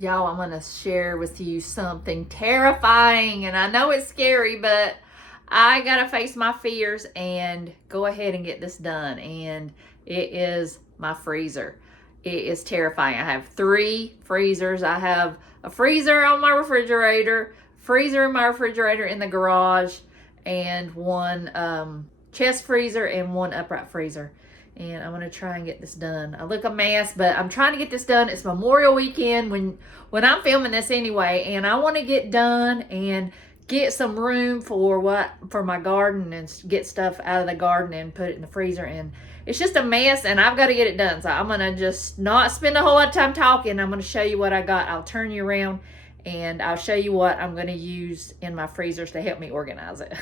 Y'all, I'm gonna share with you something terrifying, and I know it's scary, but I gotta face my fears and go ahead and get this done. And it is my freezer. It is terrifying. I have 3 freezers. I have a freezer on my refrigerator, freezer in my refrigerator in the garage, and one chest freezer and one upright freezer. And I'm gonna try and get this done. I look a mess, but I'm trying to get this done. It's Memorial Weekend when I'm filming this anyway, and I want to get done and get some room for my garden and get stuff out of the garden and put it in the freezer. And it's just a mess, and I've got to get it done. So I'm gonna just not spend a whole lot of time talking. I'm gonna show you what I got. I'll turn you around and I'll show you what I'm gonna use in my freezers to help me organize it.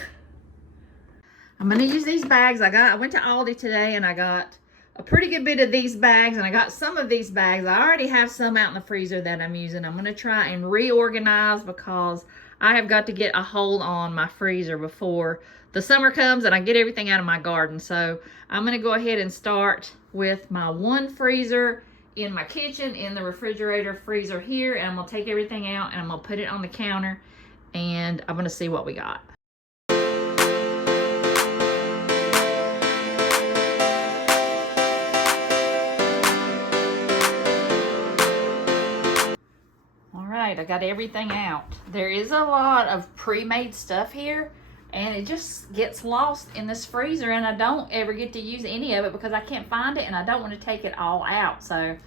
I'm gonna use these bags. I went to Aldi today and I got a pretty good bit of these bags, and I got some of these bags. I already have some out in the freezer that I'm using. I'm gonna try and reorganize because I have got to get a hold on my freezer before the summer comes and I get everything out of my garden. So I'm gonna go ahead and start with my one freezer in my kitchen, in the refrigerator freezer here, and I'm gonna take everything out and I'm gonna put it on the counter, and I'm gonna see what we got. I got everything out. There is a lot of pre-made stuff here, and it just gets lost in this freezer, and I don't ever get to use any of it because I can't find it, and I don't want to take it all out. So I'm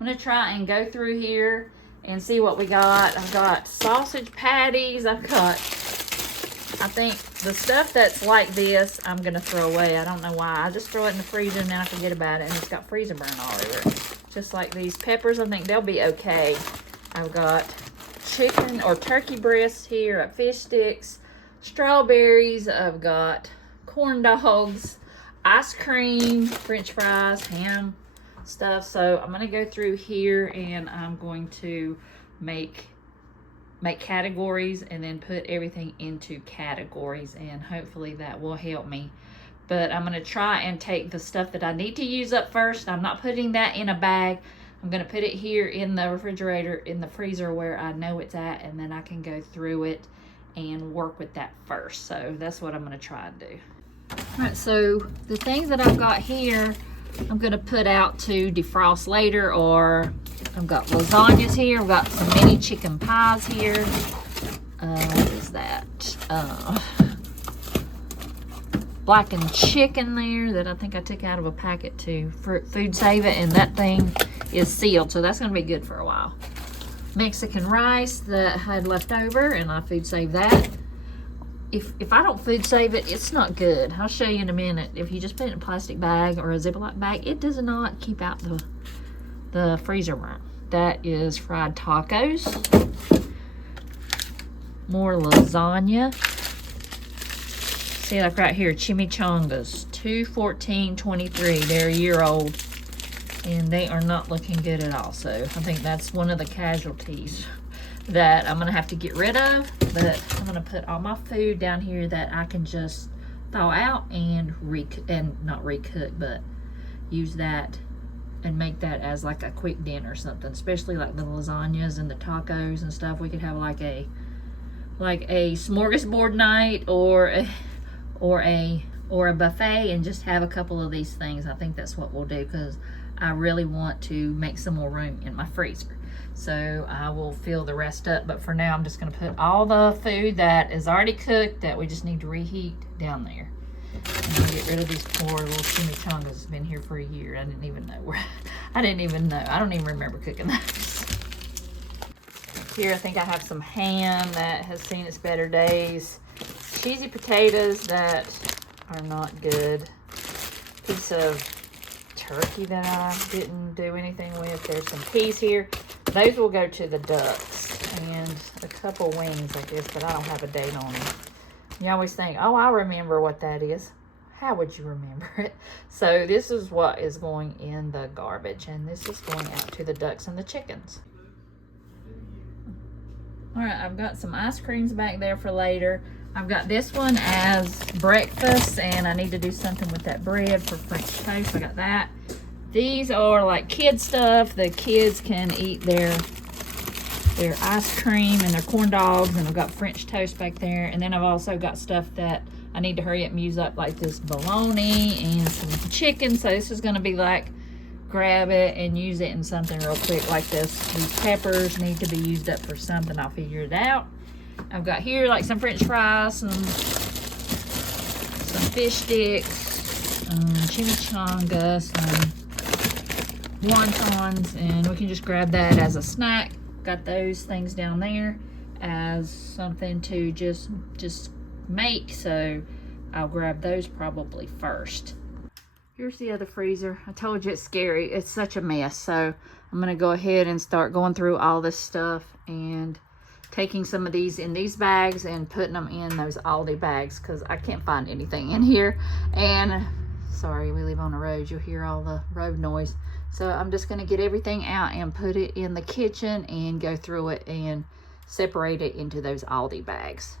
going to try and go through here and see what we got. I've got sausage patties. I've got, I think the stuff that's like this I'm going to throw away. I don't know why. I just throw it in the freezer and then I forget about it, and it's got freezer burn all over it. Just like these peppers, I think they'll be okay. I've got chicken or turkey breasts here, fish sticks, strawberries. I've got corn dogs, ice cream, french fries, ham stuff. So I'm going to go through here and I'm going to make categories and then put everything into categories, and hopefully that will help me. But I'm going to try and take the stuff that I need to use up first. I'm not putting that in a bag. I'm going to put it here in the refrigerator, in the freezer where I know it's at, and then I can go through it and work with that first. So that's what I'm going to try and do. All right, so the things that I've got here, I'm going to put out to defrost later, or I've got lasagnas here. I've got some mini chicken pies here. What is that? Blackened chicken there that I think I took out of a packet to food save it, and that thing is sealed, so that's going to be good for a while. Mexican rice that I had left over, and I food saved that. If I don't food save it, it's not good. I'll show you in a minute. If you just put it in a plastic bag or a Ziploc bag, it does not keep out the freezer burn. That is fried tacos. More lasagna. See, like right here, chimichangas, $2.14.23. They're a year old, and they are not looking good at all. So I think that's one of the casualties that I'm gonna have to get rid of. But I'm gonna put all my food down here that I can just thaw out and not recook, but use that and make that as like a quick dinner or something. Especially like the lasagnas and the tacos and stuff. We could have like a smorgasbord night or a buffet and just have a couple of these things. I think that's what we'll do, because I really want to make some more room in my freezer. So I will fill the rest up, but for now I'm just going to put all the food that is already cooked that we just need to reheat down there. And I'll get rid of these poor little chimichangas. It's been here for a year. I didn't even know. I don't even remember cooking those. Here I think I have some ham that has seen its better days. Cheesy potatoes that are not good. Piece of turkey that I didn't do anything with. There's some peas here. Those will go to the ducks. And a couple wings, I guess, but I don't have a date on them. You always think, oh, I remember what that is. How would you remember it? So this is what is going in the garbage, and this is going out to the ducks and the chickens. All right, I've got some ice creams back there for later. I've got this one as breakfast, and I need to do something with that bread for French toast. I got that. These are like kid stuff. The kids can eat their their ice cream and their corn dogs, and I've got French toast back there. And then I've also got stuff that I need to hurry up and use up, like this bologna and some chicken. So this is gonna be like, grab it and use it in something real quick like this. These peppers need to be used up for something. I'll figure it out. I've got here like some French fries, some fish sticks, chimichanga, some wontons, and we can just grab that as a snack. Got those things down there as something to just make, so I'll grab those probably first. Here's the other freezer. I told you it's scary. It's such a mess. So I'm gonna go ahead and start going through all this stuff and taking some of these in these bags and putting them in those Aldi bags, because I can't find anything in here. And sorry, we live on the road. You'll hear all the road noise. So I'm just gonna get everything out and put it in the kitchen and go through it and separate it into those Aldi bags.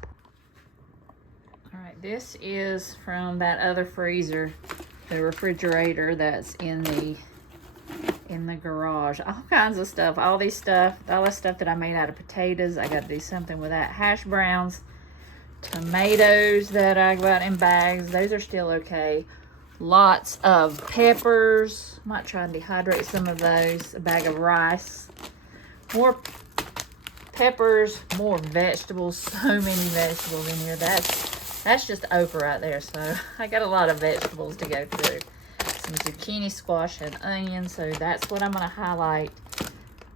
All right, this is from that other freezer, the refrigerator that's in the garage. All kinds of stuff, all this stuff that I made out of potatoes. I got to do something with that. Hash browns, tomatoes that I got in bags. Those are still okay. Lots of peppers. Might try and dehydrate some of those. A bag of rice. More peppers, more vegetables. So many vegetables in here. That's just okra right there. So I got a lot of vegetables to go through. Some zucchini, squash, and onion. So that's what I'm going to highlight,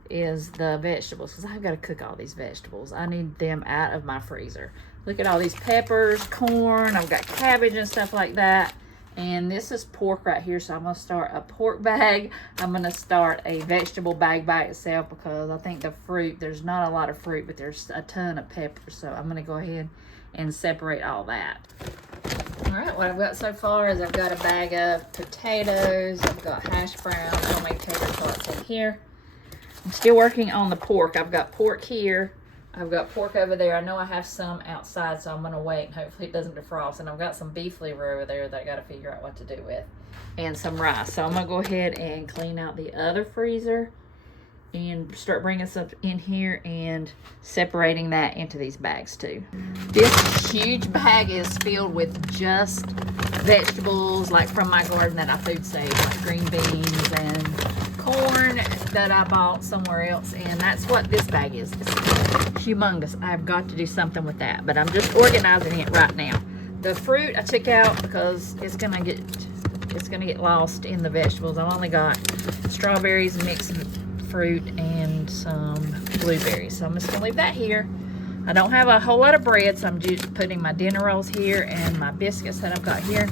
is the vegetables, because I've got to cook all these vegetables. I need them out of my freezer. Look at all these peppers, corn. I've got cabbage and stuff like that. And this is pork right here, so I'm going to start a pork bag. I'm going to start a vegetable bag by itself, because I think the fruit, there's not a lot of fruit, but there's a ton of peppers. So I'm going to go ahead and separate all that. All right, what I've got so far is I've got a bag of potatoes. I've got hash browns, homemade tater tots in here. I'm still working on the pork. I've got pork here. I've got pork over there. I know I have some outside, so I'm going to wait and hopefully it doesn't defrost. And I've got some beef liver over there that I got to figure out what to do with. And some rice. So I'm going to go ahead and clean out the other freezer and start bringing stuff in here and separating that into these bags too. This huge bag is filled with just vegetables, like from my garden that I food saved, like green beans and corn that I bought somewhere else, and that's what this bag is. It's humongous. I've got to do something with that, but I'm just organizing it right now. The fruit I took out because it's gonna get lost in the vegetables. I've only got strawberries, mixed fruit, and some blueberries, so I'm just gonna leave that here. I don't have a whole lot of bread, so I'm just putting my dinner rolls here and my biscuits that I've got here.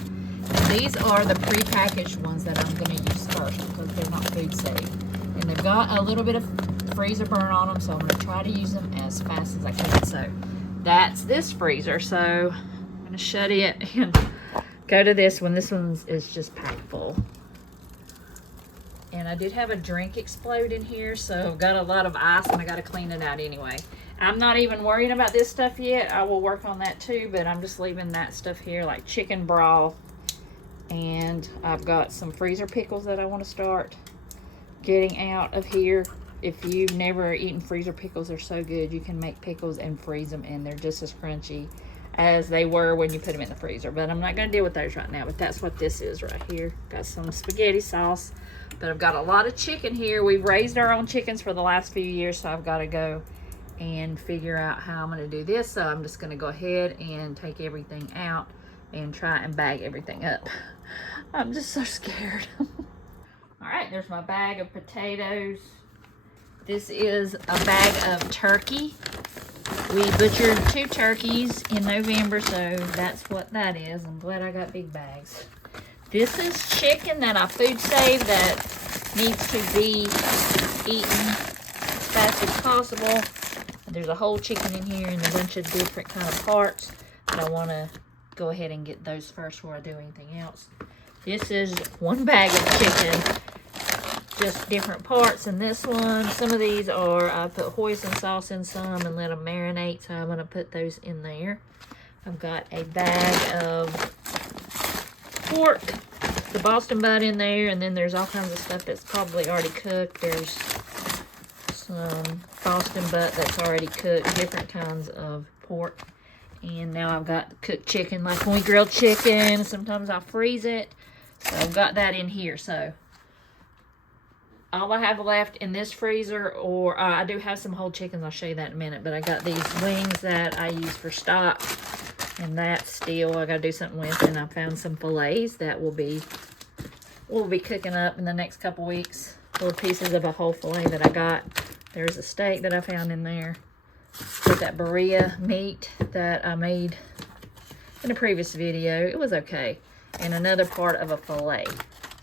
And these are the pre-packaged ones that I'm going to use first, because they're not food safe. And they've got a little bit of freezer burn on them, so I'm going to try to use them as fast as I can. So that's this freezer. So I'm going to shut it and go to this one. This one is just packed full. And I did have a drink explode in here, so I've got a lot of ice and I got to clean it out anyway. I'm not even worrying about this stuff yet. I will work on that too, but I'm just leaving that stuff here, like chicken broth. And I've got some freezer pickles that I want to start getting out of here. If you've never eaten freezer pickles, they're so good. You can make pickles and freeze them, and they're just as crunchy as they were when you put them in the freezer. But I'm not going to deal with those right now, but that's what this is right here. Got some spaghetti sauce, but I've got a lot of chicken here. We've raised our own chickens for the last few years, so I've got to go and figure out how I'm going to do this. So I'm just going to go ahead and take everything out and try and bag everything up. I'm just so scared. All right, there's my bag of potatoes. This is a bag of turkey. We butchered 2 turkeys in November, so that's what that is. I'm glad I got big bags. This is chicken that I food saved that needs to be eaten as fast as possible. There's a whole chicken in here and a bunch of different kind of parts, but I want to go ahead and get those first before I do anything else. This is one bag of chicken, just different parts. And this one, some of these are, I put hoisin sauce in some and let them marinate, so I'm going to put those in there. I've got a bag of pork, the Boston butt in there, and then there's all kinds of stuff that's probably already cooked. There's some Boston butt that's already cooked, different kinds of pork. And now I've got cooked chicken, like when we grill chicken, sometimes I freeze it. So I've got that in here. So all I have left in this freezer, or I do have some whole chickens, I'll show you that in a minute, but I got these wings that I use for stock, and that still I gotta do something with. And I found some fillets that we'll be cooking up in the next couple weeks. Little pieces of a whole fillet that I got. There's a steak that I found in there with that birria meat that I made in a previous video. It was okay. And another part of a fillet.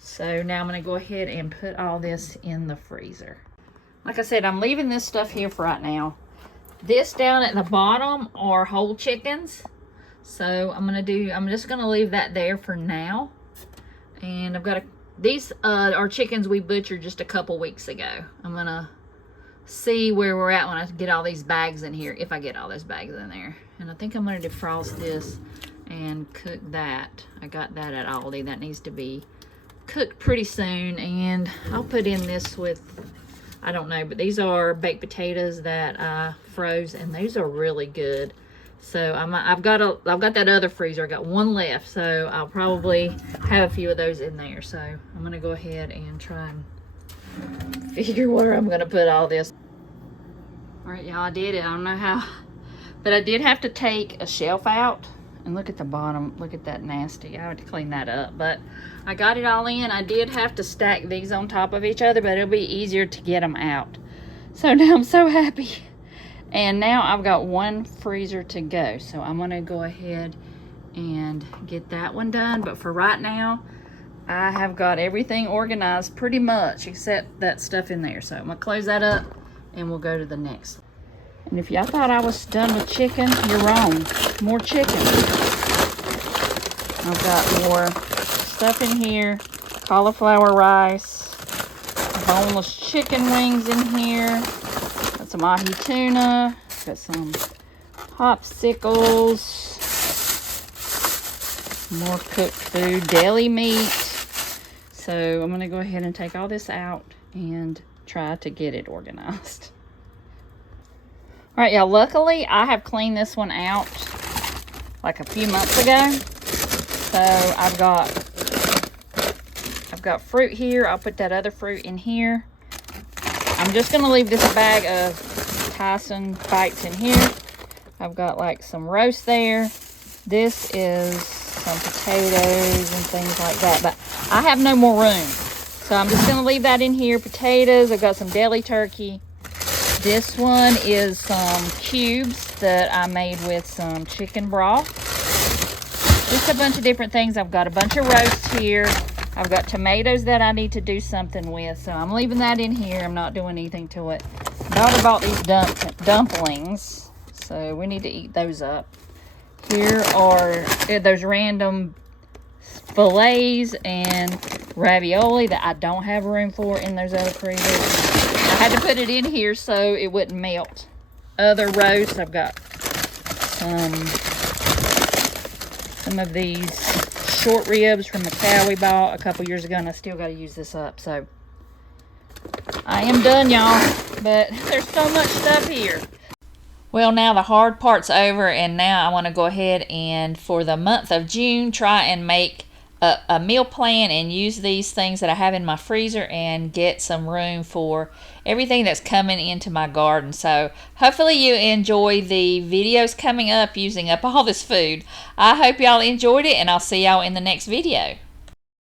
So now I'm going to go ahead and put all this in the freezer. Like I said, I'm leaving this stuff here for right now. This down at the bottom are whole chickens. So I'm just going to leave that there for now. And I've got these are chickens we butchered just a couple weeks ago. I'm going to see where we're at when I get all these bags in here, if I get all those bags in there. And I think I'm going to defrost this and cook that. I got that at Aldi. That needs to be cooked pretty soon. And I'll put in this with, I don't know, but these are baked potatoes that I froze, and those are really good. So I've got that other freezer. I got one left, so I'll probably have a few of those in there. So I'm gonna go ahead and try and figure where I'm gonna put all this. All right, y'all, I did it. I don't know how, but I did have to take a shelf out, and look at the bottom. Look at that nasty. I had to clean that up, but I got it all in. I did have to stack these on top of each other, but it'll be easier to get them out. So now I'm so happy. And now I've got one freezer to go. So I'm gonna go ahead and get that one done. But for right now, I have got everything organized pretty much, except that stuff in there. So I'm gonna close that up and we'll go to the next. And if y'all thought I was done with chicken, you're wrong. More chicken. I've got more stuff in here. Cauliflower rice. Boneless chicken wings in here. Got some ahi tuna. Got some popsicles. More cooked food. Deli meat. So I'm going to go ahead and take all this out and try to get it organized. All right, y'all, luckily I have cleaned this one out like a few months ago. So I've got fruit here. I'll put that other fruit in here. I'm just gonna leave this bag of Tyson bites in here. I've got like some roast there. This is some potatoes and things like that, but I have no more room. So I'm just gonna leave that in here. Potatoes, I've got some deli turkey. This one is some cubes that I made with some chicken broth. Just a bunch of different things. I've got a bunch of roast here. I've got tomatoes that I need to do something with. So I'm leaving that in here. I'm not doing anything to it. Daughter bought these dumplings. So we need to eat those up. Here are those random fillets and ravioli that I don't have room for in those other freezers. I had to put it in here so it wouldn't melt. Other roast, I've got some of these short ribs from the cow we bought a couple years ago, and I still got to use this up. So I am done, y'all, but there's so much stuff here. Well, now the hard part's over, and now I want to go ahead and for the month of June try and make a meal plan and use these things that I have in my freezer and get some room for everything that's coming into my garden. So hopefully you enjoy the videos coming up using up all this food. I hope y'all enjoyed it, and I'll see y'all in the next video.